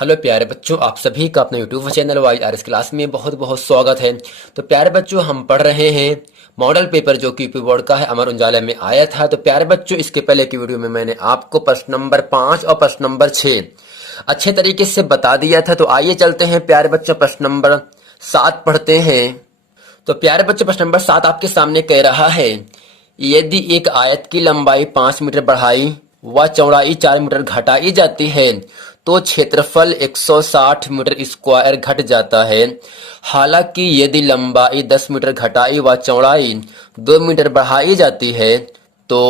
Hello प्यारे बच्चों, आप सभी का अपने यूट्यूब चैनल YRS क्लास में बहुत बहुत स्वागत है। तो प्यारे बच्चों, हम पढ़ रहे हैं मॉडल पेपर जो कि यूपी बोर्ड का है, अमर उजाला में आया था। तो प्यारे बच्चों, इसके पहले की वीडियो में मैंने आपको प्रश्न नंबर 5 और प्रश्न नंबर 6 अच्छे तरीके से बता दिया था। तो आइए चलते हैं प्यारे बच्चों, प्रश्न नंबर 7 पढ़ते हैं। तो प्यारे बच्चों, प्रश्न नंबर 7 आपके सामने कह रहा है, यदि एक आयत की लंबाई 5 मीटर बढ़ाई व चौड़ाई 4 मीटर घटाई जाती है तो क्षेत्रफल 160 मीटर स्क्वायर घट जाता है। हालांकि यदि लंबाई 10 मीटर घटाई व चौड़ाई 2 मीटर बढ़ाई जाती है तो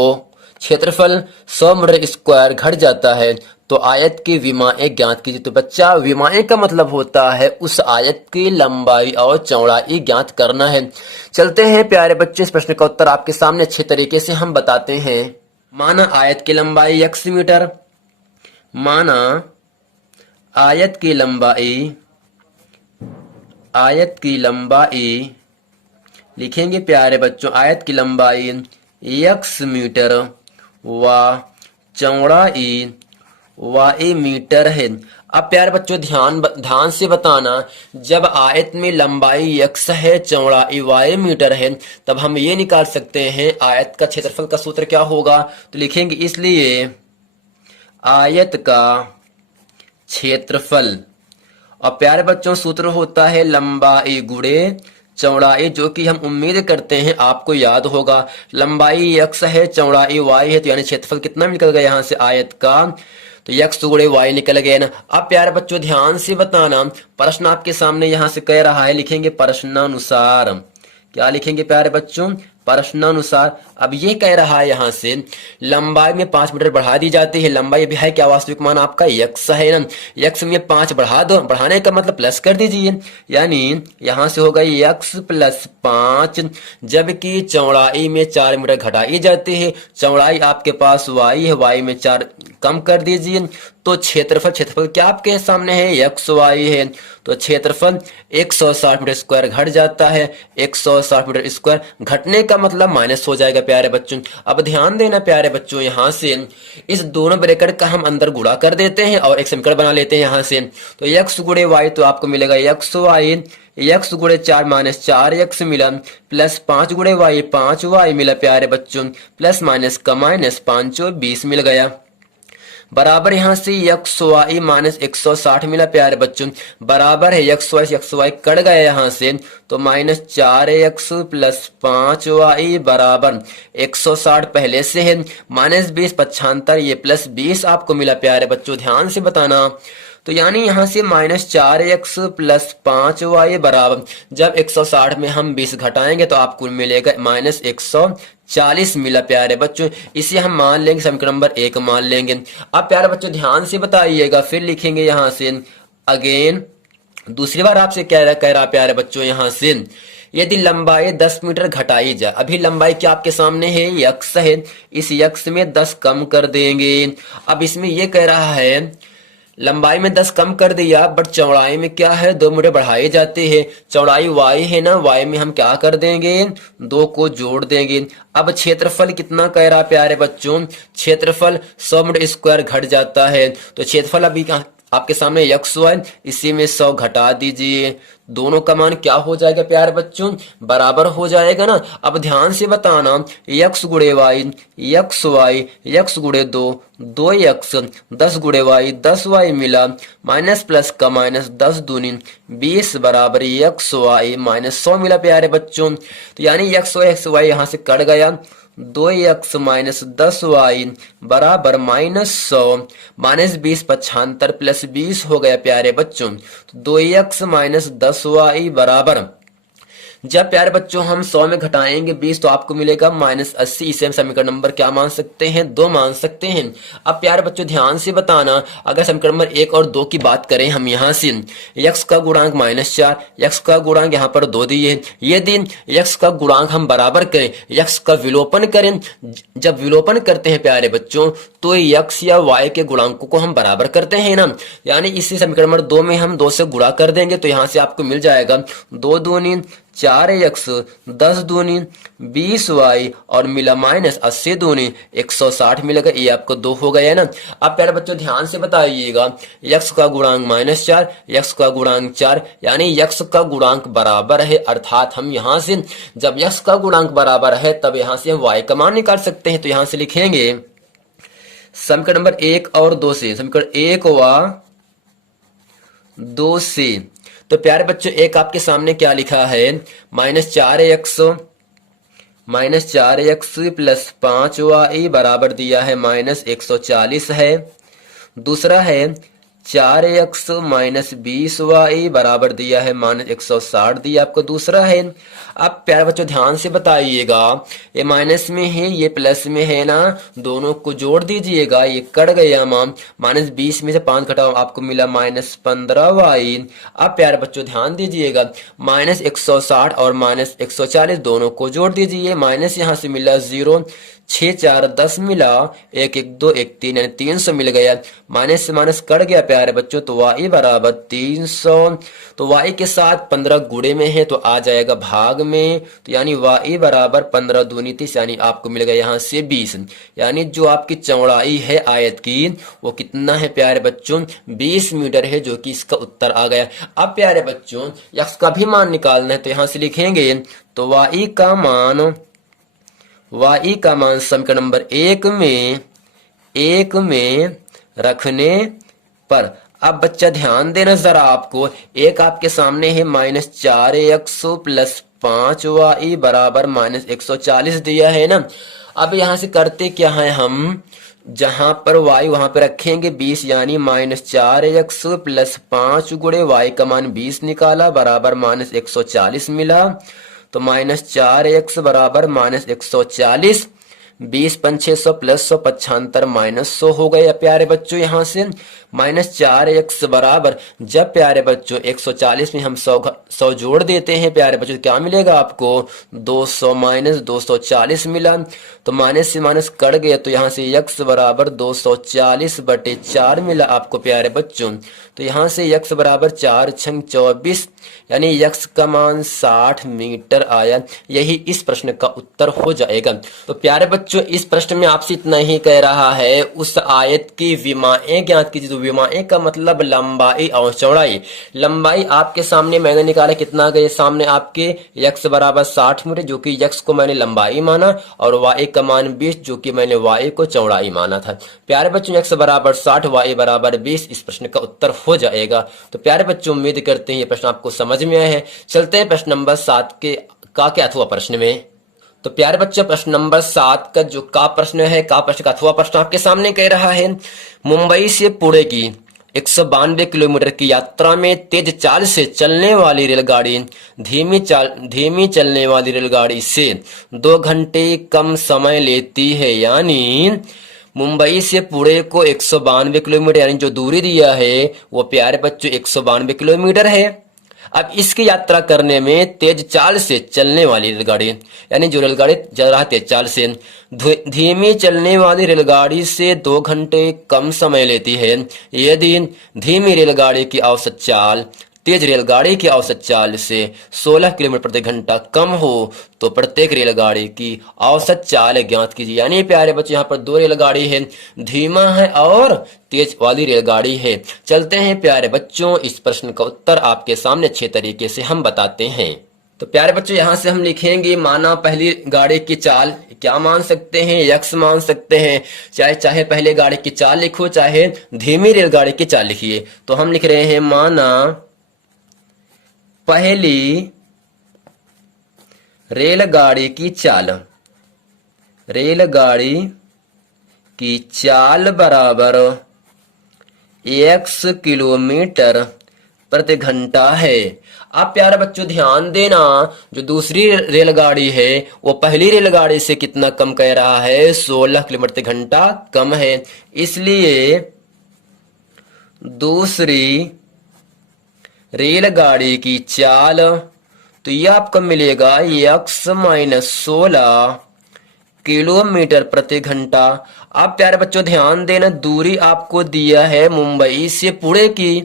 क्षेत्रफल 100 मीटर स्क्वायर घट जाता है। तो आयत की विमाएं ज्ञात कीजिए। तो बच्चा, विमाएं का मतलब होता है उस आयत की लंबाई और चौड़ाई ज्ञात करना है। चलते हैं प्यारे बच्चे, इस प्रश्न का उत्तर आपके सामने अच्छे तरीके से हम बताते हैं। माना आयत की लंबाई x मीटर, माना आयत की लंबाई लिखेंगे प्यारे बच्चों, आयत की लंबाई x मीटर व चौड़ाई y मीटर है। अब प्यारे बच्चों, ध्यान से बताना, जब आयत में लंबाई x है, चौड़ाई y मीटर है, तब हम ये निकाल सकते हैं आयत का क्षेत्रफल का सूत्र क्या होगा। तो लिखेंगे इसलिए आयत का क्षेत्रफल, और प्यारे बच्चों सूत्र होता है लंबाई गुणे चौड़ाई, जो कि हम उम्मीद करते हैं आपको याद होगा। लंबाई x है, चौड़ाई y है, तो यानी क्षेत्रफल कितना निकल गया यहाँ से आयत का, तो x गुणे y निकल गया ना। अब प्यारे बच्चों ध्यान से बताना, प्रश्न आपके सामने यहाँ से कह रहा है, लिखेंगे प्रश्नानुसार। क्या लिखेंगे प्यारे बच्चों? प्रश्नानुसार। अब ये कह रहा है यहाँ से लंबाई में 5 मीटर बढ़ा दी जाती है। लंबाई भी है क्या, वास्तविक मान आपका x है ना, x में 5 बढ़ा दो, बढ़ाने का मतलब प्लस कर दीजिए, यानी यहाँ से होगा x प्लस 5, जबकि चौड़ाई में 4 मीटर घटाई जाती है। चौड़ाई आपके पास y है, y में 4 कम कर दीजिए, तो क्षेत्रफल क्या आपके सामने है, xy है, तो क्षेत्रफल 160 मीटर स्क्वायर घट जाता है। 160 मीटर स्क्वायर घटने का मतलब माइनस हो जाएगा प्यारे बच्चों। अब ध्यान देना प्यारे बच्चों, यहाँ से इस दोनों ब्रैकेट का हम अंदर गुणा कर देते हैं और एक समीकरण बना लेते हैं यहाँ से। तो x गुणे y, तो आपको मिलेगा xy, x गुणे 4 माइनस 4x मिला, प्लस 5 गुणे y 5y मिला प्यारे बच्चों, प्लस माइनस का माइनस 5 20 मिल गया, बराबर यहाँ से xy माइनस 160 मिला प्यारे बच्चों, बराबर है xy कट गया यहाँ से, तो माइनस 4x प्लस 5y बराबर 160 पहले से है, माइनस 20 75, ये प्लस 20 आपको मिला प्यारे बच्चों। ध्यान से बताना, तो यानी यहाँ से माइनस 4x प्लस 5y बराबर, जब 160 में हम 20 घटाएंगे तो आपको मिलेगा माइनस 140 मिला प्यारे बच्चों। इसे हम मान लेंगे, समीकरण नंबर 1 मान लेंगे। अब प्यारे बच्चों ध्यान से बताइएगा, फिर लिखेंगे यहाँ से अगेन, दूसरी बार आपसे कह रहा प्यारे बच्चों, यहाँ से यदि लंबाई 10 मीटर घटाई जाए, अभी लंबाई क्या आपके सामने है, x है, इस x में 10 कम कर देंगे। अब इसमें ये कह रहा है लंबाई में 10 कम कर दिया, बट चौड़ाई में क्या है, 2 मीटर बढ़ाई जाती है। चौड़ाई y है ना, y में हम क्या कर देंगे, 2 को जोड़ देंगे। अब क्षेत्रफल कितना कह रहा प्यारे बच्चों, क्षेत्रफल 100 मीटर स्क्वायर घट जाता है। तो क्षेत्रफल अभी आपके सामने xy, इसी में 100 घटा दीजिए, दोनों का मान क्या हो जाएगा प्यारे बच्चों, बराबर हो जाएगा ना। अब ध्यान से बताना, x गुणे y xy, x गुणे 2 2x, 10 गुणे y 10y मिला, माइनस प्लस का माइनस 10 दूनी 20 बराबर xy माइनस 100 मिला प्यारे बच्चों। तो यानी xy यहाँ से कट गया, 2x माइनस 10y बराबर माइनस 100, माइनस 20 75 प्लस 20 हो गया प्यारे बच्चों। तो 2x माइनस 10y बराबर, जब प्यारे बच्चों हम 100 में घटाएंगे 20 तो आपको मिलेगा माइनस 80। इसे हम समीकरण नंबर क्या मान सकते हैं, 2 मान सकते हैं। अब प्यारे बच्चों ध्यान से बताना, अगर समीकरण नंबर 1 और 2 की बात करें हम यहाँ से, x का गुणांक माइनस 4, x का गुणांक यहाँ पर 2 दिए, यदि x का गुणांक हम बराबर करें, x का विलोपन करें, जब विलोपन करते हैं प्यारे बच्चों तो x या y के गुणांकों को हम बराबर करते हैं ना, यानी इसी समीकरण नंबर 2 में हम 2 से गुणा कर देंगे, तो यहाँ से आपको मिल जाएगा 2 दूनी 4x 10 दूनी 20y और मिला माइनस 80 दूनी 160 मिलेगा। ये आपको 2 हो गया है ना। अब प्यारे बच्चों ध्यान से बताइएगा, x का गुणांक -4, x का गुणांक 4, यानी x का गुणांक बराबर है, अर्थात हम यहाँ से जब x का गुणांक बराबर है तब यहाँ से हम y का मान निकाल सकते हैं। तो यहाँ से लिखेंगे समीकरण नंबर 1 और 2 से, समीकरण 1 व 2 से। तो प्यारे बच्चों एक आपके सामने क्या लिखा है, -4x प्लस 5y बराबर दिया है -140 है। दूसरा है 4x माइनस 20y बराबर दिया है -160 दिया आपको दूसरा है। अब प्यारे बच्चों ध्यान से बताइएगा, ये माइनस में है ये प्लस में है ना, दोनों को जोड़ दीजिएगा, ये कट गया माम, -20 में से 5 घटाओ आपको मिला -15y। अब प्यारे बच्चों ध्यान दीजिएगा, -160 और -140 दोनों को जोड़ दीजिए, माइनस यहाँ से मिला 0, 6 4 10 मिला, 1 1 2 1 3 यानी 300 मिल गया। माइनस से माइनस कट गया प्यारे बच्चों, तो y बराबर 300। तो y के साथ 15 गुणे में है तो आ जाएगा भाग में, तो यानी y बराबर 15 दूनी 30, यानी आपको मिल गया यहाँ से 20। यानी जो आपकी चौड़ाई है आयत की वो कितना है प्यारे बच्चों, 20 मीटर है, जो कि इसका उत्तर आ गया। अब प्यारे बच्चों x का भी मान निकालना है, तो यहाँ से लिखेंगे तो y का मान समीकरण नंबर 1 में रखने पर, अब बच्चा ध्यान देना जरा, आपको एक आपके सामने है -4x प्लस 5y बराबर -140 दिया है ना। अब यहाँ से करते क्या है, हम जहां पर y वहां पे रखेंगे 20, यानी -4x प्लस 5 गुणे y का मान 20 निकाला बराबर -140 मिला। तो -4x बराबर -140, 20 5 600 प्लस 100 75 -100 हो गए। प्यारे बच्चों यहाँ से -4x बराबर, जब प्यारे बच्चों 140 में हम 100 जोड़ देते हैं प्यारे बच्चों, क्या मिलेगा आपको 200 -240 मिला। तो माइनस से माइनस कट गया, तो यहाँ से x बराबर 240/4 मिला आपको प्यारे बच्चों। तो यहाँ से x बराबर 4 छंग 24, यानी x का मान 60 मीटर आया। यही इस प्रश्न का उत्तर हो जाएगा। तो प्यारे बच्चों इस प्रश्न में आपसे इतना ही कह रहा है, उस आयत की विमाएं ज्ञात कीजिए। तो विमाएं का मतलब लंबाई और चौड़ाई। लंबाई आपके सामने मैंने निकाला, कितना गए सामने आपके x बराबर 60 मीटर, जो कि x को मैंने लंबाई माना, और y का मान 20, जो कि मैंने y को चौड़ाई माना था। प्यारे बच्चों x बराबर 60 y बराबर 20 इस प्रश्न का उत्तर हो जाएगा। तो प्यारे बच्चों उम्मीद करते हैं ये प्रश्न आपको समझ में आया है। चलते हैं प्रश्न नंबर 7 के का क्या अथवा प्रश्न में। तो प्यारे बच्चों प्रश्न नंबर 7 का जो का प्रश्न है, का प्रश्न का अथवा प्रश्न आपके सामने कह रहा है, मुंबई से पुणे की 192 किलोमीटर की यात्रा में तेज चाल से चलने वाली रेलगाड़ी धीमी चलने वाली रेलगाड़ी से 2 घंटे कम समय लेती है। यानी मुंबई से पुणे को 192 किलोमीटर, यानी जो दूरी दिया है वो प्यारे बच्चों 192 किलोमीटर है। अब इसकी यात्रा करने में तेज चाल से चलने वाली रेलगाड़ी, यानी जो रेलगाड़ी चल रहा है तेज चाल से, धीमी चलने वाली रेलगाड़ी से 2 घंटे कम समय लेती है। यदि धीमी रेलगाड़ी की औसत चाल तेज रेलगाड़ी की औसत चाल से 16 किलोमीटर प्रति घंटा कम हो तो प्रत्येक रेलगाड़ी की औसत चाल ज्ञात कीजिए। यानी प्यारे बच्चे यहाँ पर 2 रेलगाड़ी है, धीमा है और तेज वाली रेलगाड़ी है। चलते हैं प्यारे बच्चों, इस प्रश्न का उत्तर आपके सामने 6 तरीके से हम बताते हैं। तो प्यारे बच्चों यहाँ से हम लिखेंगे, माना पहली गाड़ी की चाल क्या मान सकते हैं, x मान सकते हैं। चाहे पहले गाड़ी की चाल लिखो, चाहे धीमी रेलगाड़ी की चाल लिखिए। तो हम लिख रहे हैं, माना पहली रेलगाड़ी की चाल बराबर x किलोमीटर प्रति घंटा है। अब प्यारे बच्चों ध्यान देना, जो दूसरी रेलगाड़ी है वो पहली रेलगाड़ी से कितना कम कह रहा है, 16 किलोमीटर प्रति घंटा कम है। इसलिए दूसरी रेलगाड़ी की चाल, तो ये आपको मिलेगा x - 16 किलोमीटर प्रति घंटा। अब प्यारे बच्चों ध्यान देना, दूरी आपको दिया है मुंबई से पुणे की,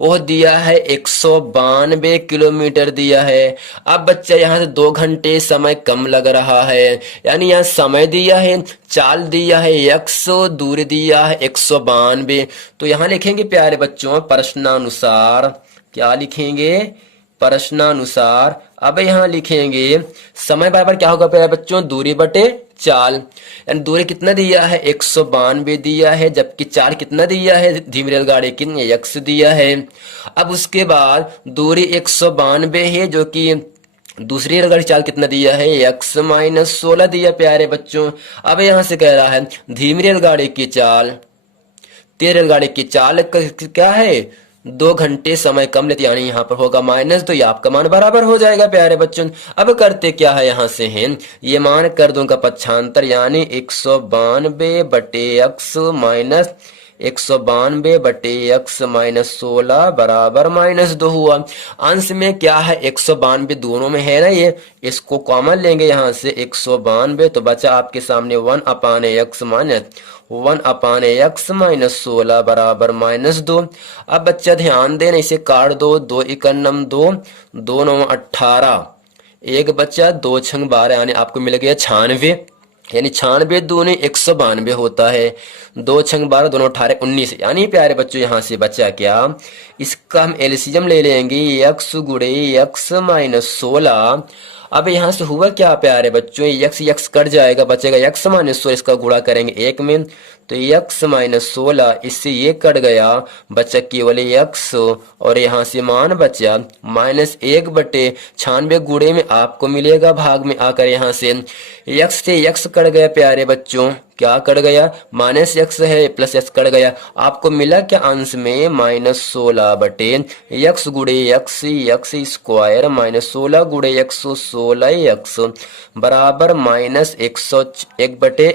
वो दिया है 192 किलोमीटर दिया है। अब बच्चा यहाँ से 2 घंटे समय कम लग रहा है, यानी यहाँ समय दिया है, चाल दिया है 100, दूरी दिया है 192। तो यहाँ लिखेंगे प्यारे बच्चों प्रश्नानुसार, क्या लिखेंगे, प्रश्नानुसार। अब यहाँ लिखेंगे समय बराबर क्या होगा प्यारे बच्चों, दूरी बटे चाल। यानी दूरी कितना दिया है 192 दिया है, जबकि चाल कितना दिया है धीमी रेलगाड़ी की, x दिया है। अब उसके बाद दूरी 192 है, जो कि दूसरी रेलगाड़ी चाल कितना दिया है x माइनस 16 दिया प्यारे बच्चों। अब यहाँ से कह रहा है धीमी रेलगाड़ी की चाल, तेज रेलगाड़ी की चाल क्या है 2 घंटे समय कम लेते, यानी यहाँ पर होगा माइनस, तो ये आपका मान बराबर हो जाएगा प्यारे बच्चों। अब करते क्या है, यहाँ से है ये मान कर दूंगा पक्षांतर, यानी 192 बटे x माइनस 192 बटे x माइनस 16 बराबर -2 हुआ। अंश में क्या है 192 दोनों में है ना, ये इसको कॉमन लेंगे यहाँ से 192, तो बचा आपके सामने 1/x माइनस 1/x माइनस 16 बराबर -2। अब बच्चा ध्यान देना, इसे काट दो, 2 इकन्नम 2, 2 9 18, एक बच्चा 2 छंग 12, यानी आपको मिल गया 96, यानी 96 दूनी 192 होता है, 2 छंग 12, दोनों 18 19, यानी प्यारे बच्चों यहाँ से बचा क्या, इसका हम एलसीएम ले लेंगे x गुणे x माइनस 16। अब यहाँ से हुआ क्या प्यारे बच्चों, x कट जाएगा, बचेगा x माइनस 16, इसका गुणा करेंगे 1 में, तो x माइनस 16, इससे ये कट गया, बचा केवल x, और यहाँ से मान बचा -1 बटे 96 गुणे में आपको मिलेगा भाग में आकर, यहाँ से x से x कट गया प्यारे बच्चों, क्या कट गया, -x है प्लस x कट गया, आपको मिला क्या अंश में -16 बटे x गुणे x स्क्वायर माइनस 16 गुणे 116x बराबर -101 बटे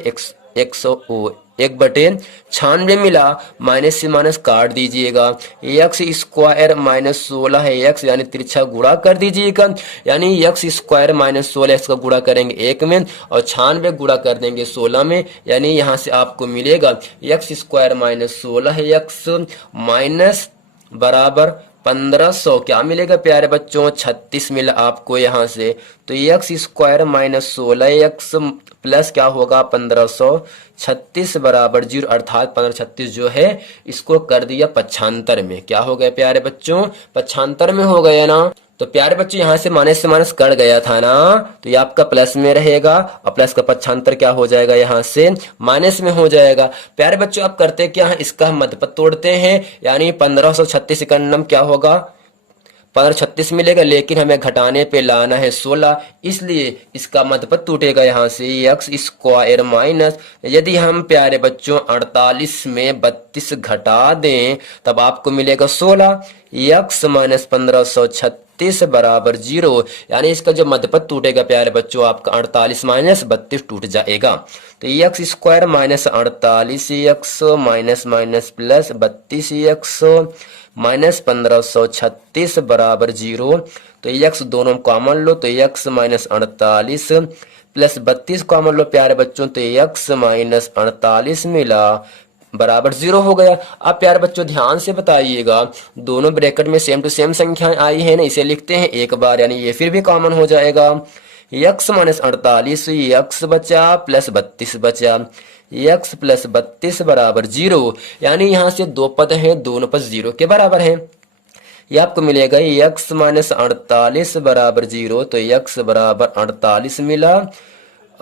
1 बटे 96 मिला, माइनस से माइनस काट दीजिएगा, x स्क्वायर माइनस 16 है x, यानी तिरछा गुणा कर दीजिएगा, यानी x स्क्वायर माइनस 16 इसका गुणा करेंगे 1 में और 96 गुणा कर देंगे 16 में, यानी यहाँ से आपको मिलेगा x स्क्वायर माइनस 16 है x माइनस बराबर 1500, क्या मिलेगा प्यारे बच्चों 36 मिला आपको यहाँ से, तो x square minus 16x plus क्या होगा 1536 बराबर 0, अर्थात 1536 जो है इसको कर दिया पक्षांतर में, क्या हो गया प्यारे बच्चों पक्षांतर में हो गया ना। तो प्यारे बच्चों यहाँ से माइनस कट गया था ना, तो ये आपका प्लस में रहेगा, और प्लस का पक्षांतर क्या हो जाएगा यहाँ से माइनस में हो जाएगा। प्यारे बच्चों आप करते क्या है, इसका हम मध्यपद तोड़ते हैं, यानी 1536 का नम क्या होगा 1536 मिलेगा, लेकिन हमें घटाने पे लाना है 16, इसलिए इसका मध्यपद टूटेगा यहाँ से x स्क्वायर माइनस, यदि हम प्यारे बच्चों 48 में 32 घटा दें तब आपको मिलेगा 16, x माइनस 1536 बराबर 0, यानी इसका जो मध्यपद टूटेगा प्यारे बच्चों आपका 48 माइनस 32 टूट जाएगा, तो x square minus 48 x minus minus plus 32x minus 1536 बराबर 0, तो x दोनों कॉमन लो, तो x माइनस 48 प्लस 32 कॉमन लो प्यारे बच्चों, तो x माइनस 48 मिला बराबर 0 हो गया। अब प्यारे बच्चों ध्यान से बताइएगा, दोनों ब्रैकेट में सेम टू सेम संख्याएं आई है ना, इसे लिखते हैं एक बार, यानी ये फिर भी कॉमन हो जाएगा, x माइनस 48 x बचा प्लस 32 बचा, x प्लस 32 बराबर 0, यानी यहाँ से दो पद हैं, दोनों पद 0 के बराबर हैं, ये आपको मिलेगा x माइनस 48 बराबर 0, तो x बराबर 48 मिला,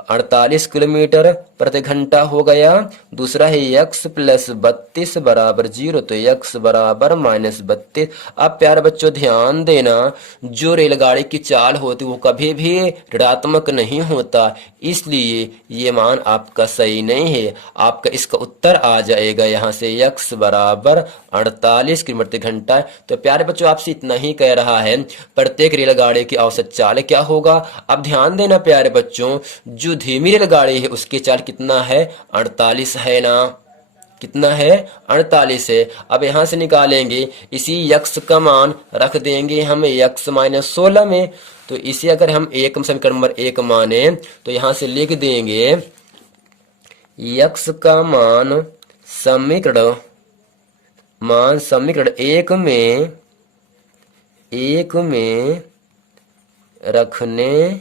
48 किलोमीटर प्रति घंटा हो गया। दूसरा है x प्लस 32 बराबर 0, तो x बराबर -32। अब प्यारे बच्चों ध्यान देना, जो रेलगाड़ी की चाल होती वो कभी भी ऋणात्मक नहीं होता, इसलिए ये मान आपका सही नहीं है, आपका इसका उत्तर आ जाएगा यहाँ से x बराबर 48 किलोमीटर प्रति घंटा। तो प्यारे बच्चों आपसे इतना ही कह रहा है, प्रत्येक रेलगाड़ी की औसत चाल क्या होगा। अब ध्यान देना प्यारे बच्चों, जो धीमी रेलगाड़ी है उसकी चाल कितना है 48 है ना, कितना है 48 है। अब यहाँ से निकालेंगे, इसी x का मान रख देंगे हम x माइनस 16 में, तो इसे अगर हम एक समीकरण नंबर 1 माने तो यहाँ से लिख देंगे यक्स का समीकरण एक में रखने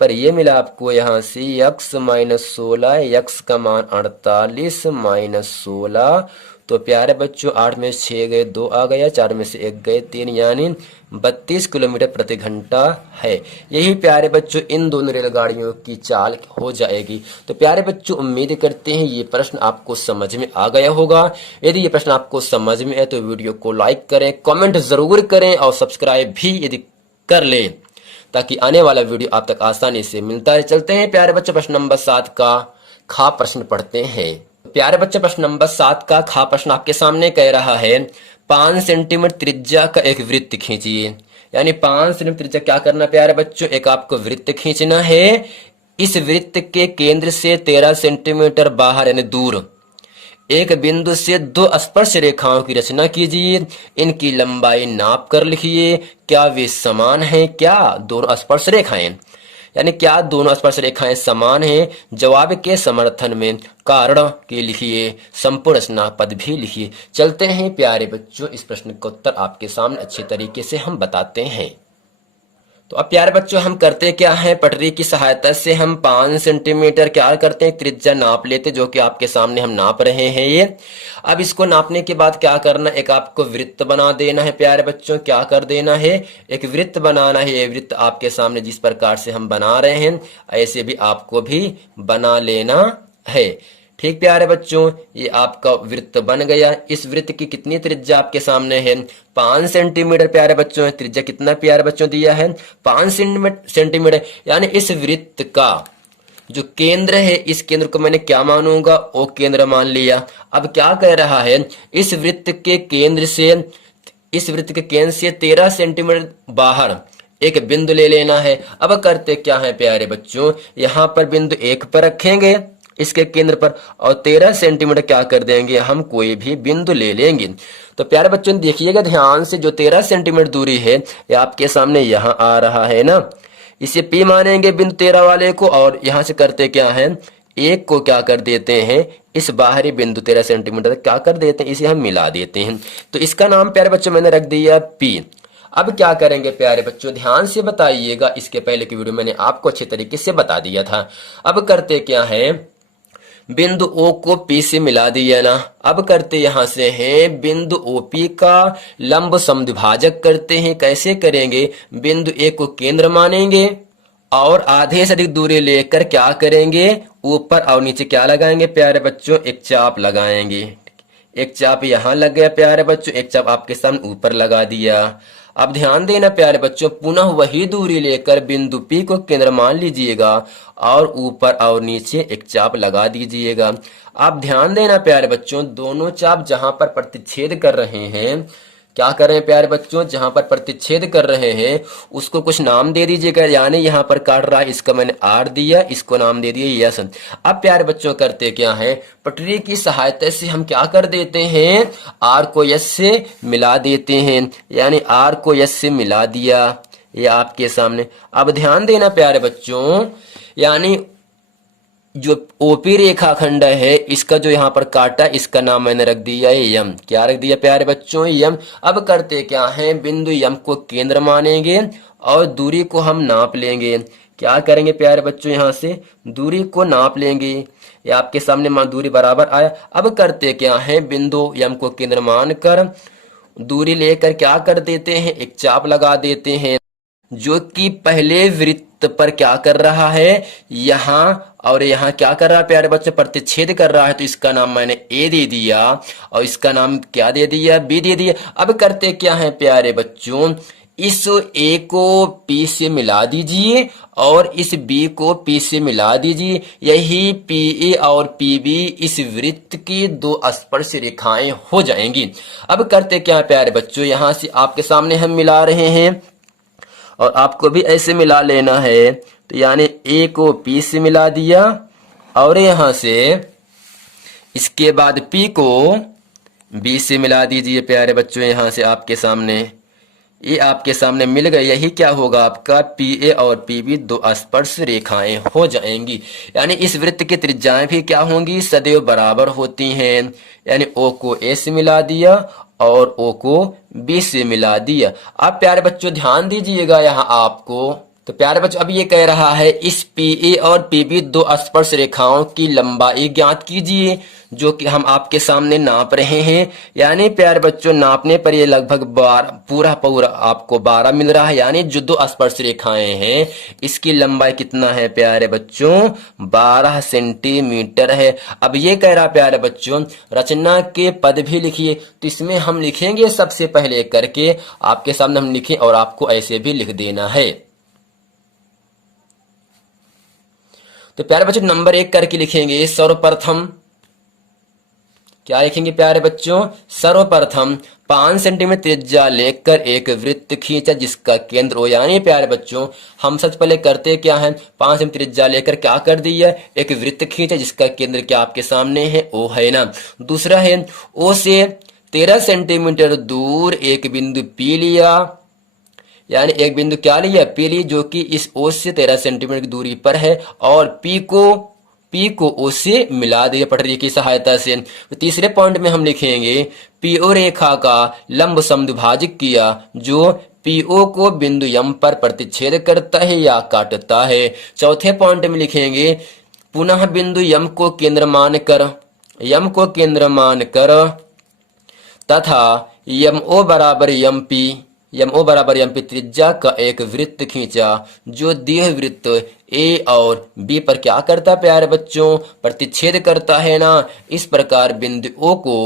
पर ये मिला आपको यहाँ से यक्स माइनस 16, यक्स का मान 48 माइनस 16। तो प्यारे बच्चों 8 में 6 गए, 2 आ गया, 4 में से 1 गए 3, यानी 32 किलोमीटर प्रति घंटा है। यही प्यारे बच्चों इन दोनों रेलगाड़ियों की चाल हो जाएगी। तो प्यारे बच्चों उम्मीद करते हैं ये प्रश्न आपको समझ में आ गया होगा। यदि ये प्रश्न आपको समझ में आए तो वीडियो को लाइक करें, कमेंट जरूर करें और सब्सक्राइब भी यदि कर लें ताकि आने वाला वीडियो आप तक आसानी से मिलता रहे। चलते हैं प्यारे बच्चों प्रश्न नंबर 7 का खा प्रश्न पढ़ते हैं। प्यारे बच्चों प्रश्न नंबर 7 का खा प्रश्न आपके सामने कह रहा है 5 सेंटीमीटर त्रिज्या का एक वृत्त खींचिए। यानी 5 सेंटीमीटर त्रिज्या क्या करना प्यारे बच्चों, एक आपको वृत्त खींचना है। इस वृत्त के केंद्र से 13 सेंटीमीटर बाहर यानी दूर एक बिंदु से 2 स्पर्श रेखाओं की रचना कीजिए। इनकी लंबाई नाप कर लिखिए। क्या वे समान हैं? क्या दोनों स्पर्श रेखाएं, यानी क्या दोनों स्पर्श रेखाएं समान हैं? जवाब के समर्थन में कारण के लिखिए, संपूर्ण रचना पद भी लिखिए। चलते हैं प्यारे बच्चों इस प्रश्न का उत्तर आपके सामने अच्छे तरीके से हम बताते हैं। तो अब प्यारे बच्चों हम करते क्या है, पटरी की सहायता से हम 5 सेंटीमीटर क्या करते हैं, त्रिज्या नाप लेते, जो कि आपके सामने हम नाप रहे हैं ये। अब इसको नापने के बाद क्या करना, एक आपको वृत्त बना देना है प्यारे बच्चों। क्या कर देना है, एक वृत्त बनाना है। ये वृत्त आपके सामने जिस प्रकार से हम बना रहे हैं ऐसे भी आपको भी बना लेना है। ठीक प्यारे बच्चों, ये आपका वृत्त बन गया। इस वृत्त की कितनी त्रिज्या आपके सामने है, 5 सेंटीमीटर प्यारे बच्चों। त्रिज्या कितना प्यारे बच्चों दिया है, 5 सेंटीमीटर। यानी इस वृत्त का जो केंद्र है, इस केंद्र को मैंने क्या मानूंगा, ओ केंद्र मान लिया। अब क्या कह रहा है, इस वृत्त के केंद्र से 13 सेंटीमीटर बाहर एक बिंदु ले लेना है। अब करते क्या है प्यारे बच्चों, यहां पर बिंदु 1 पर रखेंगे इसके केंद्र पर, और 13 सेंटीमीटर क्या कर देंगे, हम कोई भी बिंदु ले लेंगे। तो प्यारे बच्चों देखिएगा ध्यान से, जो 13 सेंटीमीटर दूरी है ये आपके सामने यहां आ रहा है ना, इसे P मानेंगे बिंदु 13 वाले को। और यहां से करते क्या है, एक को क्या कर देते हैं, इस बाहरी बिंदु 13 सेंटीमीटर क्या कर देते हैं, इसे हम मिला देते हैं। तो इसका नाम प्यारे बच्चों मैंने रख दिया P। अब क्या करेंगे प्यारे बच्चों, ध्यान से बताइएगा, इसके पहले की वीडियो मैंने आपको अच्छे तरीके से बता दिया था। अब करते क्या है, बिंदु O को P से मिला दिया ना। अब करते यहां से हैं बिंदु OP का लंब समद्विभाजक करते हैं। कैसे करेंगे, बिंदु A को केंद्र मानेंगे और आधे से अधिक दूरी लेकर क्या करेंगे, ऊपर और नीचे क्या लगाएंगे प्यारे बच्चों, एक चाप लगाएंगे। एक चाप यहां लग गया प्यारे बच्चों, एक चाप आपके सामने ऊपर लगा दिया। अब ध्यान देना प्यारे बच्चों, पुनः वही दूरी लेकर बिंदु P को केंद्र मान लीजिएगा और ऊपर और नीचे एक चाप लगा दीजिएगा। आप ध्यान देना प्यारे बच्चों, दोनों चाप जहां पर प्रतिच्छेद कर रहे हैं, क्या कर रहे हैं प्यारे बच्चों, जहां पर प्रतिच्छेद कर रहे हैं उसको कुछ नाम दे दीजिएगा। यानी यहां पर काट रहा है, इसका मैंने R दिया, इसको नाम दे दिया यस। अब प्यारे बच्चों करते क्या है, पटरी की सहायता से हम क्या कर देते हैं, R को यस से मिला देते हैं। यानी R को यस से मिला दिया, ये आपके सामने। अब ध्यान देना प्यारे बच्चों, यानी जो ओपी रेखाखंड है इसका जो यहाँ पर काटा, इसका नाम मैंने रख दिया है यम। क्या रख दिया प्यारे बच्चों, यम। अब करते क्या है, बिंदु यम को केंद्र मानेंगे और दूरी को हम नाप लेंगे। क्या करेंगे प्यारे बच्चों, यहाँ से दूरी को नाप लेंगे। ये आपके सामने दूरी बराबर आया। अब करते क्या है, बिंदु यम को केंद्र मानकर दूरी लेकर क्या कर देते हैं, एक चाप लगा देते हैं, जो कि पहले वृत्त पर क्या कर रहा है, यहां और यहां क्या कर रहा है प्यारे बच्चे, प्रतिच्छेद कर रहा है। तो इसका नाम मैंने ए दे दिया और इसका नाम क्या दे दिया, बी दे दिया। अब करते क्या है प्यारे बच्चों, इस ए को पी से मिला दीजिए और इस बी को पी से मिला दीजिए। यही पी ए और पी बी इस वृत्त की 2 स्पर्श रेखाएं हो जाएंगी। अब करते क्या है प्यारे बच्चों, यहां से आपके सामने हम मिला रहे हैं और आपको भी ऐसे मिला लेना है। तो यानी ए को P से मिला दिया और यहां से इसके बाद P को B से मिला दीजिए प्यारे बच्चों। यहां से आपके सामने ये आपके सामने मिल गए, यही क्या होगा आपका पी ए और पी बी दो स्पर्श रेखाएं हो जाएंगी। यानी इस वृत्त की त्रिज्याएं भी क्या होंगी, सदैव बराबर होती हैं। यानी ओ को ए से मिला दिया और ओ को बी से मिला दिया। अब प्यारे बच्चों ध्यान दीजिएगा यहाँ आपको, तो प्यारे बच्चों अब ये कह रहा है इस पी ए और पी बी दो स्पर्श रेखाओं की लंबाई ज्ञात कीजिए, जो कि हम आपके सामने नाप रहे हैं। यानी प्यारे बच्चों नापने पर ये लगभग 12 पूरा पूरा आपको 12 मिल रहा है। यानी जो दो स्पर्श रेखाएं हैं इसकी लंबाई कितना है प्यारे बच्चों, 12 सेंटीमीटर है। अब ये कह रहा प्यारे बच्चों रचना के पद भी लिखिए, तो इसमें हम लिखेंगे सबसे पहले करके आपके सामने हम लिखें और आपको ऐसे भी लिख देना है। तो प्यारे बच्चों नंबर 1 करके लिखेंगे, सर्वप्रथम क्या लिखेंगे प्यारे बच्चों, सर्वप्रथम 5 सेंटीमीटर त्रिज्या लेकर एक वृत्त खींचा जिसका केंद्र ओ। यानी प्यारे बच्चों हम सबसे पहले करते क्या है, 5 सेंटीमीटर त्रिज्या लेकर क्या कर दिया, एक वृत्त खींचा जिसका केंद्र क्या आपके सामने है, ओ है ना। दूसरा है ओ से 13 सेंटीमीटर दूर एक बिंदु पी लिया, यानी एक बिंदु क्या लिया, पी ली, जो कि इस ओ से 13 सेंटीमीटर की दूरी पर है और पी को ओ से मिला दिया पटरी की सहायता से। तो तीसरे पॉइंट में हम लिखेंगे पीओ रेखा का लंब समद्विभाजक किया जो पीओ को बिंदु यम पर प्रतिच्छेद करता है या काटता है। चौथे पॉइंट में लिखेंगे पुनः बिंदु यम को केंद्र मान कर तथा यम ओ बराबर यम पी त्रिज्या का एक वृत्त खींचा जो दिए वृत्त ए और बी पर क्या करता प्यारे बच्चों, प्रतिच्छेद करता है ना। इस प्रकार बिंदु ओ को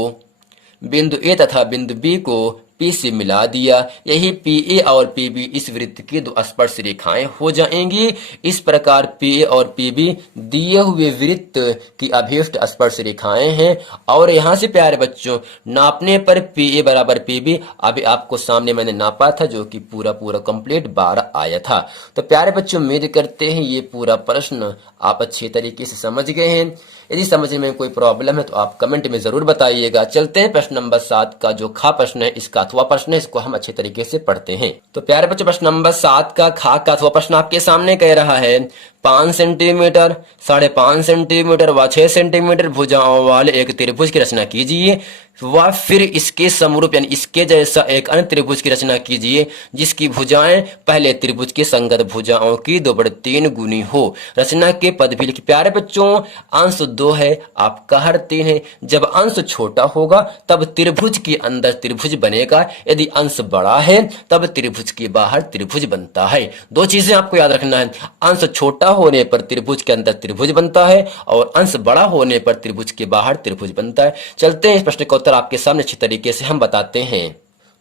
बिंदु ए तथा बिंदु बी को पी से मिला दिया। यही पी ए और पी बी इस वृत्त की दो स्पर्श रेखाएं हो जाएंगी। इस प्रकार पी ए और पी बी दिए हुए वृत्त की अभिष्ट स्पर्श रेखाएं हैं। और यहां से प्यारे बच्चों नापने पर पी ए बराबर पी बी अभी आपको सामने मैंने नापा था, जो कि पूरा कंप्लीट 12 आया था। तो प्यारे बच्चों उम्मीद करते हैं ये पूरा प्रश्न आप अच्छे तरीके से समझ गए हैं। यदि समझने में कोई प्रॉब्लम है तो आप कमेंट में जरूर बताइएगा। चलते हैं प्रश्न नंबर 7 का जो खा प्रश्न है, इसका अथवा प्रश्न है, इसको हम अच्छे तरीके से पढ़ते हैं। तो प्यारे बच्चों प्रश्न नंबर 7 का खा का अथवा प्रश्न आपके सामने कह रहा है 5 सेंटीमीटर, 5.5 सेंटीमीटर व 6 सेंटीमीटर भुजाओं वाले एक त्रिभुज की रचना कीजिए व फिर इसके समरूप यानी इसके जैसा एक अन्य त्रिभुज की रचना कीजिए जिसकी भुजाएं पहले त्रिभुज की संगत भुजाओं की 2/3 गुनी हो। रचना के पद भी लिखिए। प्यारे बच्चों अंश 2 है, आपका हर 3 है। जब अंश छोटा होगा तब त्रिभुज के अंदर त्रिभुज बनेगा, यदि अंश बड़ा है तब त्रिभुज के बाहर त्रिभुज बनता है। 2 चीजें आपको याद रखना है, अंश छोटा होने पर त्रिभुज के अंदर त्रिभुज बनता है और अंश बड़ा होने पर त्रिभुज के बाहर त्रिभुज बनता है। चलते हैं इस प्रश्न का उत्तर आपके सामने अच्छी तरीके से हम बताते हैं।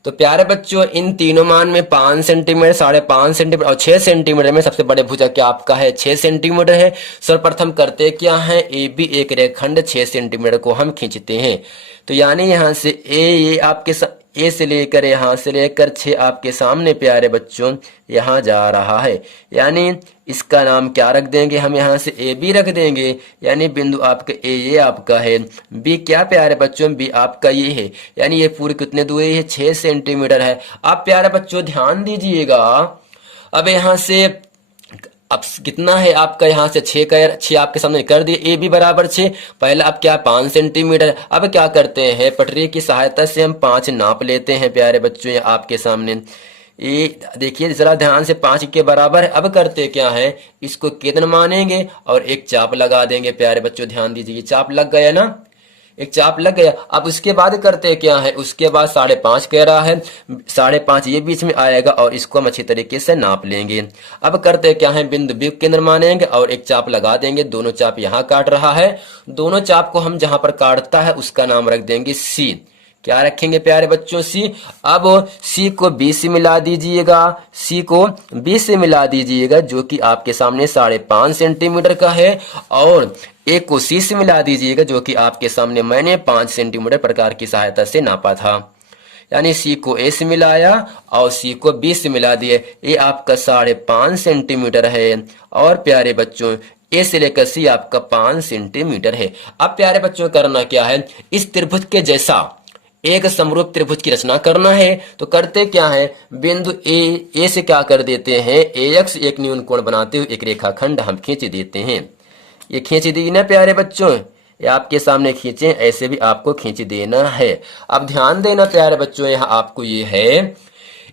तो प्यारे बच्चों इन तीनों मान में 5 सेंटीमीटर, 5.5 सेंटीमीटर और 6 सेंटीमीटर में सबसे बड़े भुजा क्या आपका है, 6 सेंटीमीटर है। सर्वप्रथम करते क्या है, ए बी एक रेखंड 6 सेंटीमीटर को हम खींचते हैं। तो यानी यहां से ये आपके ए से लेकर यहां से लेकर 6 आपके सामने प्यारे बच्चों यहां जा रहा है। यानी इसका नाम क्या रख देंगे हम, यहां से ए बी रख देंगे। यानी बिंदु आपका ए ये आपका है, बी क्या प्यारे बच्चों, बी आपका ये है। यानी ये पूरे कितने दूरी है, 6 सेंटीमीटर है। आप प्यारे बच्चों ध्यान दीजिएगा, अब यहां से अब कितना है आपका, यहां से 6 आपके सामने कर दिए, ए बी बराबर 6। पहला अब क्या 5 सेंटीमीटर। अब क्या करते हैं, पटरी की सहायता से हम 5 नाप लेते हैं प्यारे बच्चों। ये आपके सामने ये देखिए जरा ध्यान से 5 के बराबर है। अब करते क्या है, इसको केंद्र मानेंगे और एक चाप लगा देंगे प्यारे बच्चों। ध्यान दीजिए चाप लग गया ना, एक चाप लग गया। अब उसके बाद करते क्या है, उसके बाद 5.5 कह रहा है, 5.5 ये बीच में आएगा और इसको हम अच्छी तरीके से नाप लेंगे। अब करते क्या है, बिंदु बी केंद्र मानेंगे और एक चाप लगा देंगे। दोनों चाप यहाँ काट रहा है, दोनों चाप को हम जहां पर काटता है उसका नाम रख देंगे सी। क्या रखेंगे प्यारे बच्चों, सी। अब सी को बी से मिला दीजिएगा, सी को बी से मिला दीजिएगा जो कि आपके सामने 5.5 सेंटीमीटर का है। और ए को सी से मिला दीजिएगा जो कि आपके सामने मैंने 5 सेंटीमीटर प्रकार की सहायता से नापा था। यानी सी को ए से मिलाया और सी को बी से मिला दिए। ये आपका 5.5 सेंटीमीटर है और प्यारे बच्चों ए से लेकर सी आपका 5 सेंटीमीटर है। अब प्यारे बच्चों करना क्या है, इस त्रिभुज के जैसा एक समरूप त्रिभुज की रचना करना है। तो करते क्या है, बिंदु ए से क्या कर देते हैं, AX एक न्यून कोण बनाते हुए एक रेखाखंड हम खींच देते हैं। ये खींच दी ना प्यारे बच्चों, ये आपके सामने खींचे, ऐसे भी आपको खींच देना है। अब ध्यान देना प्यारे बच्चों, यहाँ आपको ये है,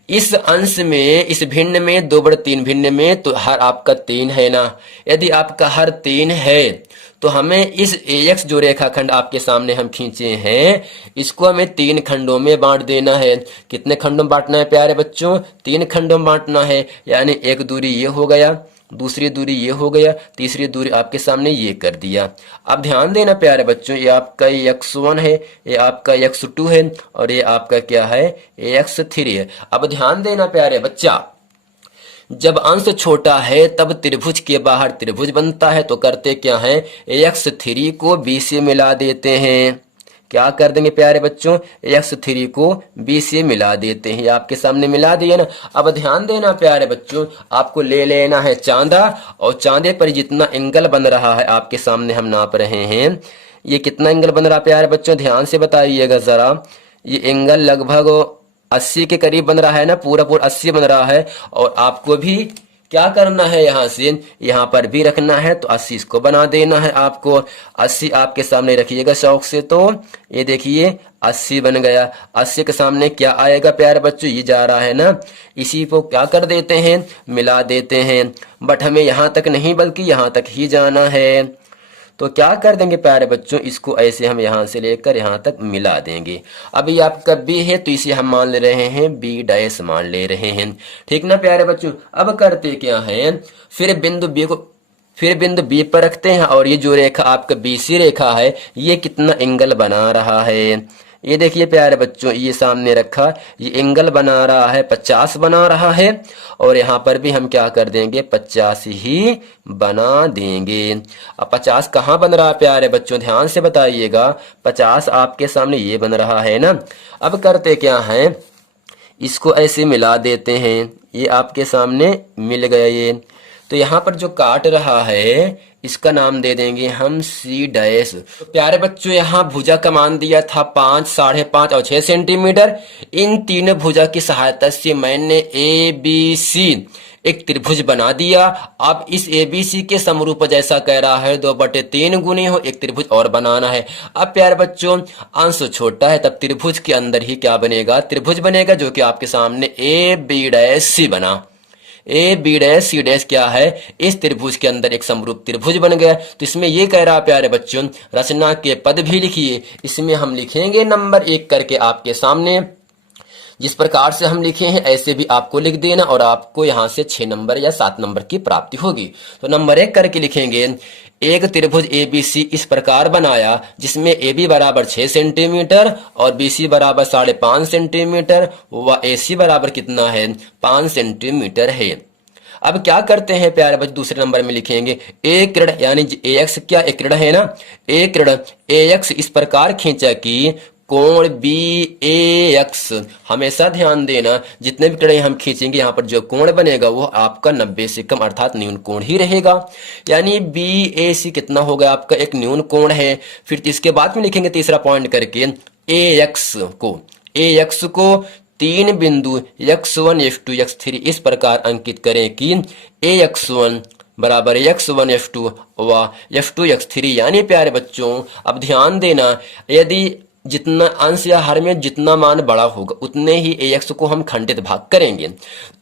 इस अंश में, इस भिन्न में 2/3 भिन्न में तो हर आपका 3 है ना। यदि आपका हर 3 है तो हमें इस AX जो रेखाखंड आपके सामने हम खींचे हैं, इसको हमें 3 खंडों में बांट देना है। कितने खंडों में बांटना है प्यारे बच्चों, 3 खंडों में बांटना है। यानी एक दूरी ये हो गया, दूसरी दूरी ये हो गया, तीसरी दूरी आपके सामने ये कर दिया। अब ध्यान देना प्यारे बच्चों, ये आपका x1 है, ये आपका x2 है और ये आपका क्या है, x3 है। अब ध्यान देना प्यारे बच्चा, जब अंश छोटा है तब त्रिभुज के बाहर त्रिभुज बनता है। तो करते क्या है, x3 को b से मिला देते हैं। क्या कर देंगे प्यारे बच्चों, x3 को b से मिला देते हैं। आपके सामने मिला दिया ना। अब ध्यान देना प्यारे बच्चों, आपको ले लेना है चांदा, और चांदे पर जितना एंगल बन रहा है आपके सामने हम नाप रहे हैं। ये कितना एंगल बन रहा है प्यारे बच्चों, ध्यान से बताइएगा जरा। ये एंगल लगभग 80 के करीब बन रहा है ना, पूरा 80 बन रहा है। और आपको भी क्या करना है, यहाँ से यहाँ पर भी रखना है, तो 80 इसको बना देना है आपको। 80 आपके सामने रखिएगा शौक से। तो ये देखिए 80 बन गया। 80 के सामने क्या आएगा प्यारे बच्चों, ये जा रहा है ना, इसी को क्या कर देते हैं, मिला देते हैं। बट हमें यहाँ तक नहीं बल्कि यहाँ तक ही जाना है। तो क्या कर देंगे प्यारे बच्चों, इसको ऐसे हम यहाँ से लेकर यहाँ तक मिला देंगे। अभी आपका B है तो इसे हम मान ले रहे हैं B' मान ले रहे हैं, ठीक ना प्यारे बच्चों। अब करते क्या है, फिर बिंदु B पर रखते हैं, और ये जो रेखा आपका BC रेखा है, ये कितना एंगल बना रहा है। ये देखिए प्यारे बच्चों, ये सामने रखा, ये एंगल बना रहा है 50 बना रहा है। और यहाँ पर भी हम क्या कर देंगे, 50 ही बना देंगे। अब 50 कहाँ बन रहा है प्यारे बच्चों, ध्यान से बताइएगा। 50 आपके सामने ये बन रहा है ना। अब करते क्या है, इसको ऐसे मिला देते हैं, ये आपके सामने मिल गया ये। तो यहाँ पर जो काट रहा है इसका नाम दे देंगे हम C'। तो प्यारे बच्चों, यहाँ भुजा का मान दिया था 5, 5.5 और 6 सेंटीमीटर। इन तीनों भुजा की सहायता से मैंने ABC एक त्रिभुज बना दिया। अब इस ABC के समरूप जैसा कह रहा है 2/3 गुने हो एक त्रिभुज और बनाना है। अब प्यारे बच्चों, अंश छोटा है तब त्रिभुज के अंदर ही क्या बनेगा, त्रिभुज बनेगा, जो कि आपके सामने AB'C बना। AB'C' क्या है, इस त्रिभुज के अंदर एक समरूप त्रिभुज बन गया। तो इसमें ये कह रहा प्यारे बच्चों, रचना के पद भी लिखिए। इसमें हम लिखेंगे नंबर 1 करके आपके सामने, जिस प्रकार से हम लिखे हैं ऐसे भी आपको लिख देना, और आपको यहाँ से 6 नंबर या 7 नंबर की प्राप्ति होगी। तो नंबर 1 करके लिखेंगे, एक त्रिभुज ABC इस प्रकार बनाया जिसमें AB बराबर 6 सेंटीमीटर और BC बराबर 5.5 सेंटीमीटर व AC बराबर कितना है, 5 सेंटीमीटर है। अब क्या करते हैं प्यारे बच्चे, दूसरे नंबर में लिखेंगे एक ऋण, यानी AX क्या एक ऋण है ना, एक ऋण AX इस प्रकार खींचा कि कोण BAX, हमेशा ध्यान देना जितने भी टेढ़े हम खींचेंगे यहाँ पर जो कोण बनेगा वो आपका 90 से कम अर्थात न्यून कोण ही रहेगा। यानी BAC कितना होगा, आपका एक न्यून कोण है। फिर इसके बाद में लिखेंगे तीसरा पॉइंट करके AX को 3 बिंदु x1 x2 x3 इस प्रकार अंकित करें कि AX1 बराबर x1 x2 व x2 x3। यानी प्यारे बच्चों, अब ध्यान देना, यदि जितना अंश या हर में जितना मान बड़ा होगा उतने ही AX को हम खंडित भाग करेंगे।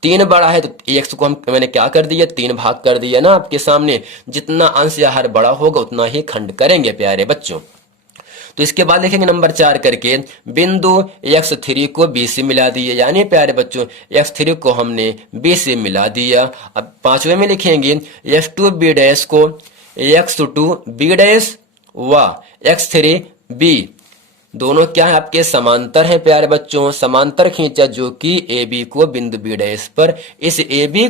3 बड़ा है तो AX को हम मैंने क्या कर दिया, 3 भाग कर दिया ना आपके सामने। जितना अंश या हर बड़ा होगा उतना ही खंड करेंगे प्यारे बच्चों। तो इसके बाद लिखेंगे नंबर 4 करके, बिंदु x3 को B से मिला दिए। यानी प्यारे बच्चों, x3 को हमने B से मिला दिया। अब 5वें में लिखेंगे x2B' को x2B' व x3B दोनों क्या है आपके समांतर हैं प्यारे बच्चों, समांतर खींचा जो कि AB को बिंदु B' पर, इस AB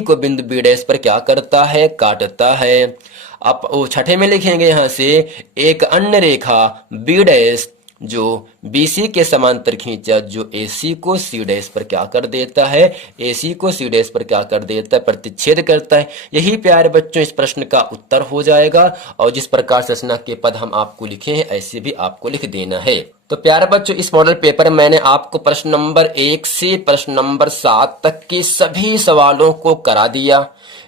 को बिंदु B' पर क्या करता है, काटता है। अब छठे में लिखेंगे यहाँ से एक अन्य रेखा B' जो BC के समांतर खींचा जो AC को C' पर क्या कर देता है, AC को C' पर क्या कर देता है, प्रतिच्छेद करता है। यही प्यारे बच्चों इस प्रश्न का उत्तर हो जाएगा। और जिस प्रकार से रचना के पद हम आपको लिखे हैं ऐसे भी आपको लिख देना है। तो प्यारे बच्चों, इस मॉडल पेपर में मैंने आपको प्रश्न नंबर 1 से प्रश्न नंबर 7 तक के सभी सवालों को करा दिया।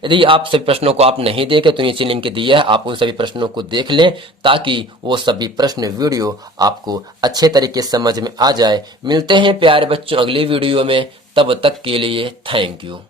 यदि आप सभी प्रश्नों को आप नहीं देखे तो नीचे लिंक दिया है, आप उन सभी प्रश्नों को देख लें ताकि वो सभी प्रश्न वीडियो आपको अच्छे तरीके से समझ में आ जाए। मिलते हैं प्यारे बच्चों अगली वीडियो में, तब तक के लिए थैंक यू।